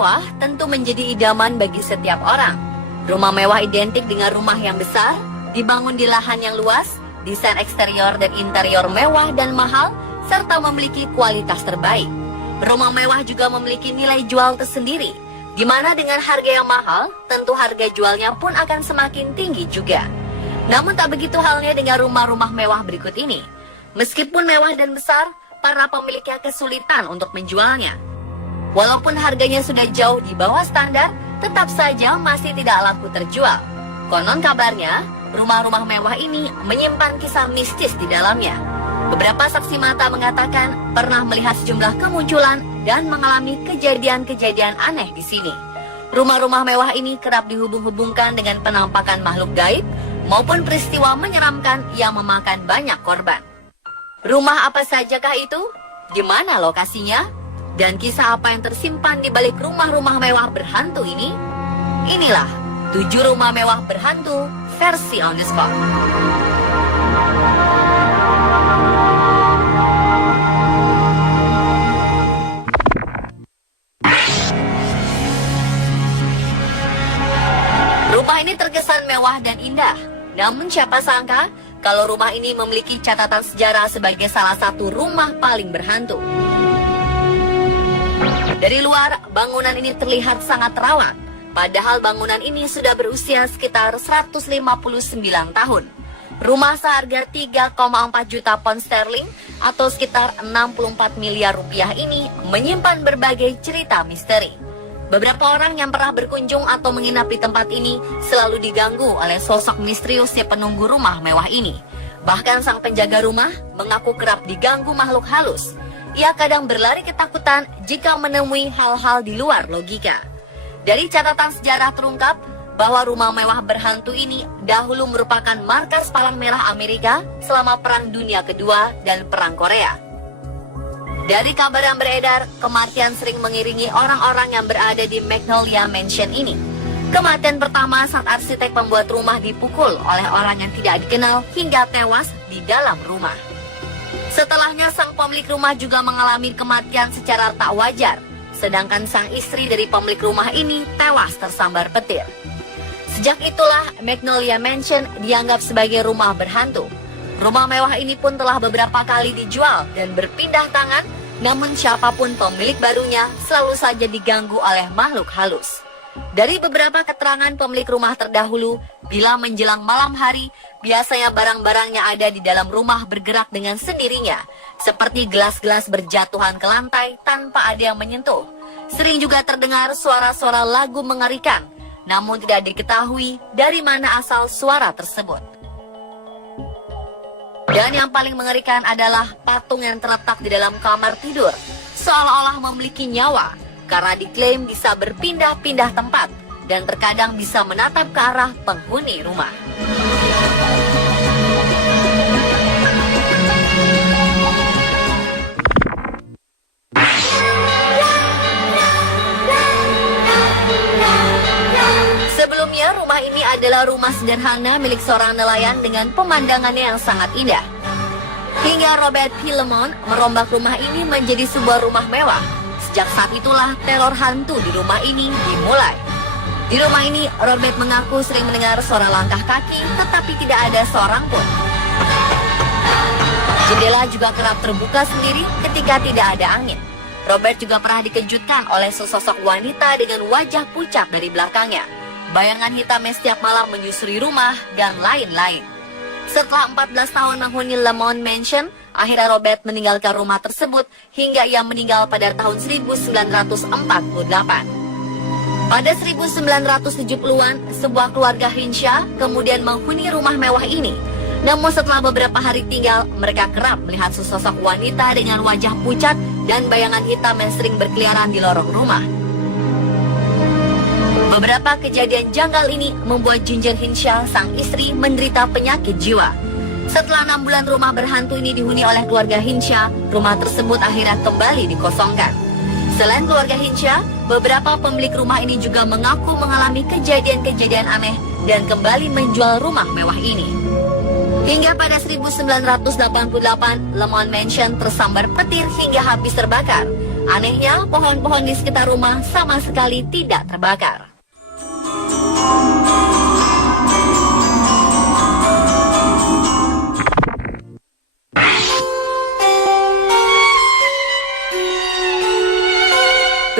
mewah tentu menjadi idaman bagi setiap orang. Rumah mewah identik dengan rumah yang besar, dibangun di lahan yang luas, desain eksterior dan interior mewah dan mahal, serta memiliki kualitas terbaik. Rumah mewah juga memiliki nilai jual tersendiri, di mana dengan harga yang mahal, tentu harga jualnya pun akan semakin tinggi juga. Namun tak begitu halnya dengan rumah-rumah mewah berikut ini. Meskipun mewah dan besar, para pemiliknya kesulitan untuk menjualnya. Walaupun harganya sudah jauh di bawah standar, tetap saja masih tidak laku terjual. Konon kabarnya, rumah-rumah mewah ini menyimpan kisah mistis di dalamnya. Beberapa saksi mata mengatakan pernah melihat sejumlah kemunculan dan mengalami kejadian-kejadian aneh di sini. Rumah-rumah mewah ini kerap dihubung-hubungkan dengan penampakan makhluk gaib maupun peristiwa menyeramkan yang memakan banyak korban. Rumah apa sajakah itu? Di mana lokasinya? Dan kisah apa yang tersimpan di balik rumah-rumah mewah berhantu ini? Inilah 7 rumah mewah berhantu versi On The Spot. Rumah ini terkesan mewah dan indah. Namun siapa sangka kalau rumah ini memiliki catatan sejarah sebagai salah satu rumah paling berhantu. Dari luar, bangunan ini terlihat sangat rawan. Padahal bangunan ini sudah berusia sekitar 159 tahun. Rumah seharga 3,4 juta pound sterling atau sekitar 64 miliar rupiah ini menyimpan berbagai cerita misteri. Beberapa orang yang pernah berkunjung atau menginap di tempat ini selalu diganggu oleh sosok misterius si penunggu rumah mewah ini. Bahkan sang penjaga rumah mengaku kerap diganggu makhluk halus. Ia kadang berlari ketakutan jika menemui hal-hal di luar logika. Dari catatan sejarah terungkap bahwa rumah mewah berhantu ini dahulu merupakan markas Palang Merah Amerika selama Perang Dunia Kedua dan Perang Korea. Dari kabar yang beredar, kematian sering mengiringi orang-orang yang berada di Magnolia Mansion ini. Kematian pertama saat arsitek pembuat rumah dipukul oleh orang yang tidak dikenal hingga tewas di dalam rumah. Setelahnya sang pemilik rumah juga mengalami kematian secara tak wajar, sedangkan sang istri dari pemilik rumah ini tewas tersambar petir. Sejak itulah Magnolia Mansion dianggap sebagai rumah berhantu. Rumah mewah ini pun telah beberapa kali dijual dan berpindah tangan, namun siapapun pemilik barunya selalu saja diganggu oleh makhluk halus. Dari beberapa keterangan pemilik rumah terdahulu, bila menjelang malam hari, biasanya barang-barang yang ada di dalam rumah bergerak dengan sendirinya, seperti gelas-gelas berjatuhan ke lantai tanpa ada yang menyentuh. Sering juga terdengar suara-suara lagu mengerikan, namun tidak diketahui dari mana asal suara tersebut. Dan yang paling mengerikan adalah patung yang terletak di dalam kamar tidur, seolah-olah memiliki nyawa, karena diklaim bisa berpindah-pindah tempat dan terkadang bisa menatap ke arah penghuni rumah. Sebelumnya, rumah ini adalah rumah sederhana milik seorang nelayan dengan pemandangannya yang sangat indah. Hingga Robert P. Lemon merombak rumah ini menjadi sebuah rumah mewah. Sejak saat itulah teror hantu di rumah ini dimulai. Di rumah ini, Robert mengaku sering mendengar suara langkah kaki, tetapi tidak ada seorang pun. Jendela juga kerap terbuka sendiri ketika tidak ada angin. Robert juga pernah dikejutkan oleh sesosok wanita dengan wajah pucat dari belakangnya. Bayangan hitamnya setiap malam menyusuri rumah, dan lain-lain. Setelah 14 tahun menghuni Lemon Mansion, akhirnya Robert meninggalkan rumah tersebut hingga ia meninggal pada tahun 1948. Pada 1970-an, sebuah keluarga Hinshaw kemudian menghuni rumah mewah ini. Namun setelah beberapa hari tinggal, mereka kerap melihat sesosok wanita dengan wajah pucat dan bayangan hitam yang sering berkeliaran di lorong rumah. Beberapa kejadian janggal ini membuat Ginger Hinshaw, sang istri, menderita penyakit jiwa. Setelah 6 bulan rumah berhantu ini dihuni oleh keluarga Hinshaw, rumah tersebut akhirnya kembali dikosongkan. Selain keluarga Hinshaw, beberapa pemilik rumah ini juga mengaku mengalami kejadian-kejadian aneh dan kembali menjual rumah mewah ini. Hingga pada 1988, Lemon Mansion tersambar petir hingga habis terbakar. Anehnya, pohon-pohon di sekitar rumah sama sekali tidak terbakar.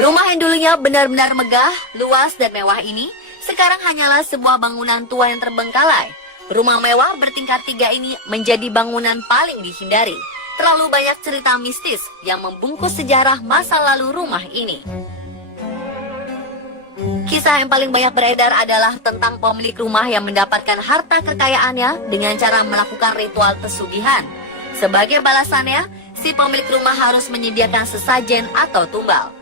Rumah yang dulunya benar-benar megah, luas, dan mewah ini sekarang hanyalah sebuah bangunan tua yang terbengkalai. Rumah mewah bertingkat 3 ini menjadi bangunan paling dihindari. Terlalu banyak cerita mistis yang membungkus sejarah masa lalu rumah ini. Kisah yang paling banyak beredar adalah tentang pemilik rumah yang mendapatkan harta kekayaannya dengan cara melakukan ritual pesugihan. Sebagai balasannya, si pemilik rumah harus menyediakan sesajen atau tumbal.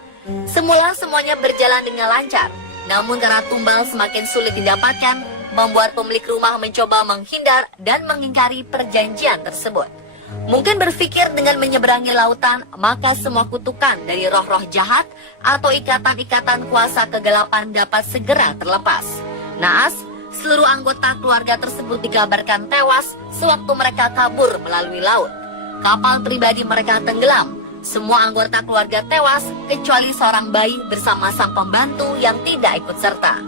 Semula semuanya berjalan dengan lancar, namun karena tumbal semakin sulit didapatkan, membuat pemilik rumah mencoba menghindar dan mengingkari perjanjian tersebut. Mungkin berpikir dengan menyeberangi lautan, maka semua kutukan dari roh-roh jahat atau ikatan-ikatan kuasa kegelapan dapat segera terlepas. Naas, seluruh anggota keluarga tersebut dikabarkan tewas sewaktu mereka kabur melalui laut. Kapal pribadi mereka tenggelam. Semua anggota keluarga tewas, kecuali seorang bayi bersama sang pembantu yang tidak ikut serta.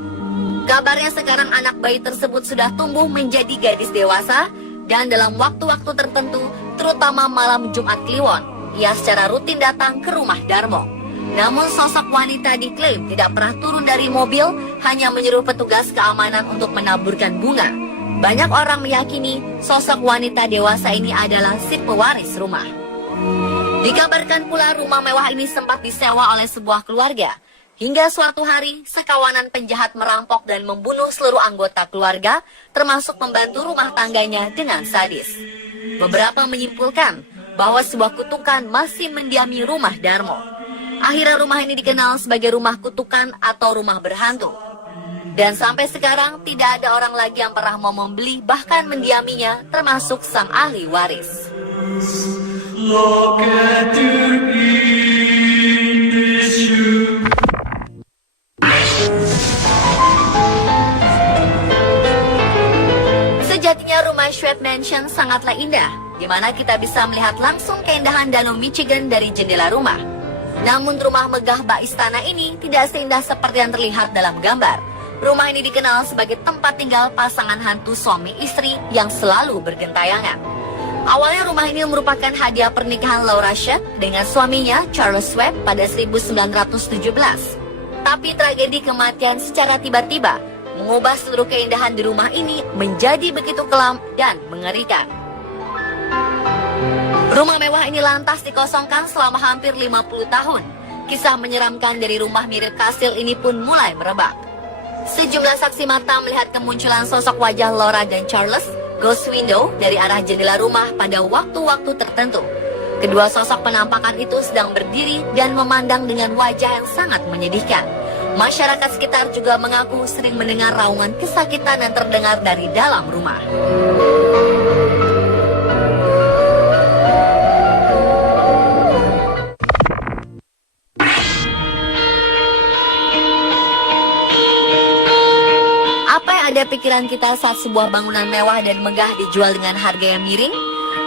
Kabarnya sekarang anak bayi tersebut sudah tumbuh menjadi gadis dewasa, dan dalam waktu-waktu tertentu, terutama malam Jumat Kliwon, ia secara rutin datang ke rumah Darmo. Namun sosok wanita diklaim tidak pernah turun dari mobil, hanya menyuruh petugas keamanan untuk menaburkan bunga. Banyak orang meyakini sosok wanita dewasa ini adalah si pewaris rumah. Dikabarkan pula rumah mewah ini sempat disewa oleh sebuah keluarga. Hingga suatu hari, sekawanan penjahat merampok dan membunuh seluruh anggota keluarga, termasuk pembantu rumah tangganya dengan sadis. Beberapa menyimpulkan bahwa sebuah kutukan masih mendiami rumah Darmo. Akhirnya rumah ini dikenal sebagai rumah kutukan atau rumah berhantu. Dan sampai sekarang tidak ada orang lagi yang pernah mau membeli bahkan mendiaminya, termasuk sang ahli waris. Sejatinya rumah Schwedt Mansion sangatlah indah, di mana kita bisa melihat langsung keindahan Danau Michigan dari jendela rumah. Namun rumah megah bak istana ini tidak seindah seperti yang terlihat dalam gambar. Rumah ini dikenal sebagai tempat tinggal pasangan hantu suami istri yang selalu bergentayangan. Awalnya rumah ini merupakan hadiah pernikahan Laura Schwedt dengan suaminya Charles Schwedt pada 1917. Tapi tragedi kematian secara tiba-tiba mengubah seluruh keindahan di rumah ini menjadi begitu kelam dan mengerikan. Rumah mewah ini lantas dikosongkan selama hampir 50 tahun. Kisah menyeramkan dari rumah mirip kastil ini pun mulai merebak. Sejumlah saksi mata melihat kemunculan sosok wajah Laura dan Charles ghost window dari arah jendela rumah pada waktu-waktu tertentu. Kedua sosok penampakan itu sedang berdiri dan memandang dengan wajah yang sangat menyedihkan. Masyarakat sekitar juga mengaku sering mendengar raungan kesakitan yang terdengar dari dalam rumah. Apa yang ada pikiran kita saat sebuah bangunan mewah dan megah dijual dengan harga yang miring?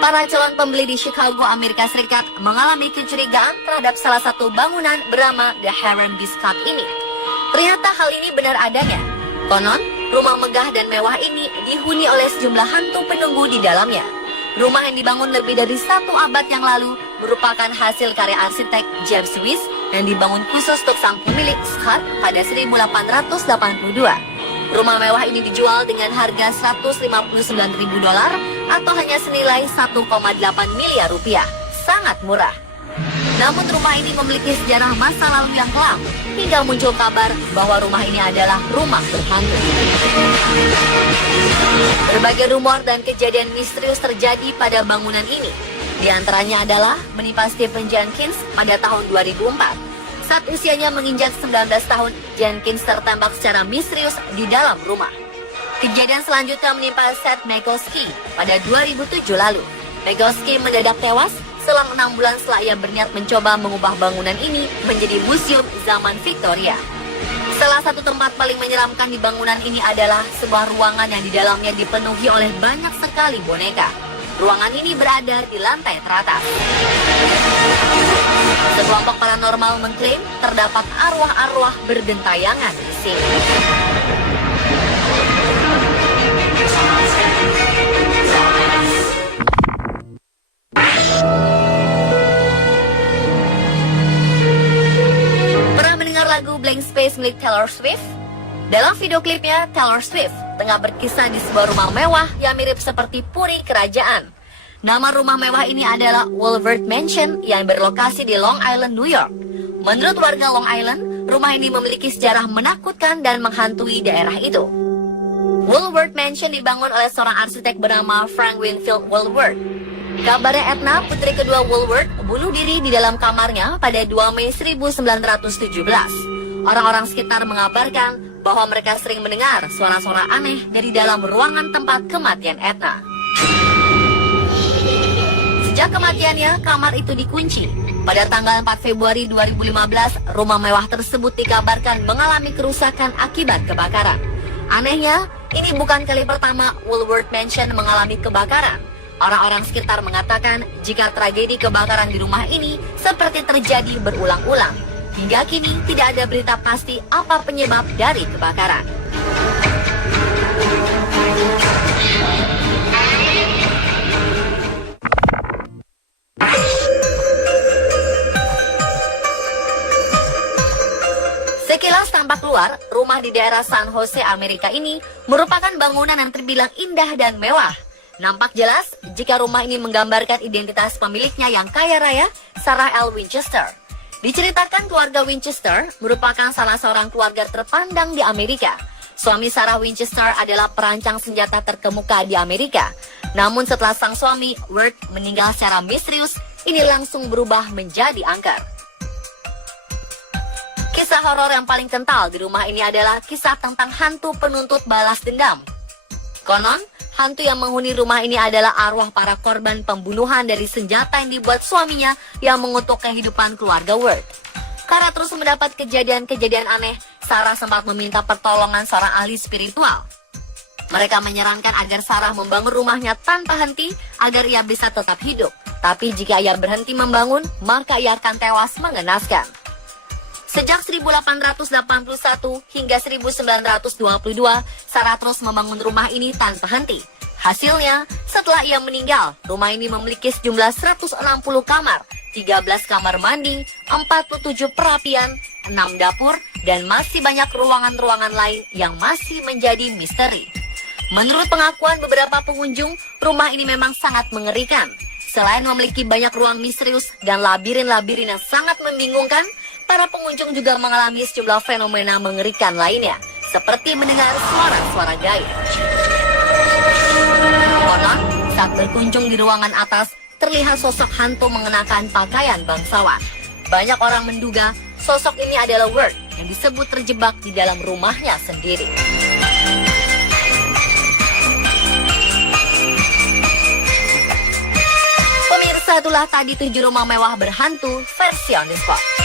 Para calon pembeli di Chicago, Amerika Serikat mengalami kecurigaan terhadap salah satu bangunan bernama The Harem Biscuit ini. Ternyata hal ini benar adanya. Konon, rumah megah dan mewah ini dihuni oleh sejumlah hantu penunggu di dalamnya. Rumah yang dibangun lebih dari 1 abad yang lalu merupakan hasil karya arsitek James Wyss dan dibangun khusus untuk sang pemilik Scott pada 1882. Rumah mewah ini dijual dengan harga $159.000 atau hanya senilai 1,8 miliar rupiah. Sangat murah. Namun rumah ini memiliki sejarah masa lalu yang kelam, hingga muncul kabar bahwa rumah ini adalah rumah berhantu. Berbagai rumor dan kejadian misterius terjadi pada bangunan ini. Di antaranya adalah menimpa Stephen Jenkins pada tahun 2004. Saat usianya menginjak 19 tahun, Jenkins tertembak secara misterius di dalam rumah. Kejadian selanjutnya menimpa Seth Mickoski pada 2007 lalu. Mickoski mendadak tewas selang 6 bulan setelah ia berniat mencoba mengubah bangunan ini menjadi museum zaman Victoria. Salah satu tempat paling menyeramkan di bangunan ini adalah sebuah ruangan yang di dalamnya dipenuhi oleh banyak sekali boneka. Ruangan ini berada di lantai teratas. Sekelompok paranormal mengklaim terdapat arwah-arwah berdentayangan di sini. Pernah mendengar lagu Blank Space milik Taylor Swift? Dalam video klipnya, Taylor Swift tengah berkisah di sebuah rumah mewah yang mirip seperti puri kerajaan. Nama rumah mewah ini adalah Woolworth Mansion yang berlokasi di Long Island, New York. Menurut warga Long Island, rumah ini memiliki sejarah menakutkan dan menghantui daerah itu. Woolworth Mansion dibangun oleh seorang arsitek bernama Frank Winfield Woolworth. Kabarnya Edna, putri kedua Woolworth, bunuh diri di dalam kamarnya pada 2 Mei 1917. Orang-orang sekitar mengabarkan bahwa mereka sering mendengar suara-suara aneh dari dalam ruangan tempat kematian Edna. Sejak kematiannya, kamar itu dikunci. Pada tanggal 4 Februari 2015, rumah mewah tersebut dikabarkan mengalami kerusakan akibat kebakaran. Anehnya, ini bukan kali pertama Woolworth Mansion mengalami kebakaran. Orang-orang sekitar mengatakan jika tragedi kebakaran di rumah ini seperti terjadi berulang-ulang. Hingga kini tidak ada berita pasti apa penyebab dari kebakaran. Sekilas tampak luar, rumah di daerah San Jose, Amerika ini merupakan bangunan yang terbilang indah dan mewah. Nampak jelas jika rumah ini menggambarkan identitas pemiliknya yang kaya raya, Sarah L. Winchester. Diceritakan keluarga Winchester merupakan salah seorang keluarga terpandang di Amerika. Suami Sarah Winchester adalah perancang senjata terkemuka di Amerika. Namun setelah sang suami, Worth, meninggal secara misterius, ini langsung berubah menjadi angker. Kisah horor yang paling kental di rumah ini adalah kisah tentang hantu penuntut balas dendam. Konon, hantu yang menghuni rumah ini adalah arwah para korban pembunuhan dari senjata yang dibuat suaminya yang mengutuk kehidupan keluarga Worth. Karena terus mendapat kejadian-kejadian aneh, Sarah sempat meminta pertolongan seorang ahli spiritual. Mereka menyarankan agar Sarah membangun rumahnya tanpa henti agar ia bisa tetap hidup. Tapi jika ia berhenti membangun, maka ia akan tewas mengenaskan. Sejak 1881 hingga 1922, Sarah terus membangun rumah ini tanpa henti. Hasilnya, setelah ia meninggal, rumah ini memiliki sejumlah 160 kamar, 13 kamar mandi, 47 perapian, 6 dapur, dan masih banyak ruangan-ruangan lain yang masih menjadi misteri. Menurut pengakuan beberapa pengunjung, rumah ini memang sangat mengerikan. Selain memiliki banyak ruang misterius dan labirin-labirin yang sangat membingungkan, para pengunjung juga mengalami sejumlah fenomena mengerikan lainnya, seperti mendengar suara-suara gaib. Konon, saat berkunjung di ruangan atas, terlihat sosok hantu mengenakan pakaian bangsawan. Banyak orang menduga sosok ini adalah Worth yang disebut terjebak di dalam rumahnya sendiri. Pemirsa, itulah tadi 7 rumah mewah berhantu versi On The Spot.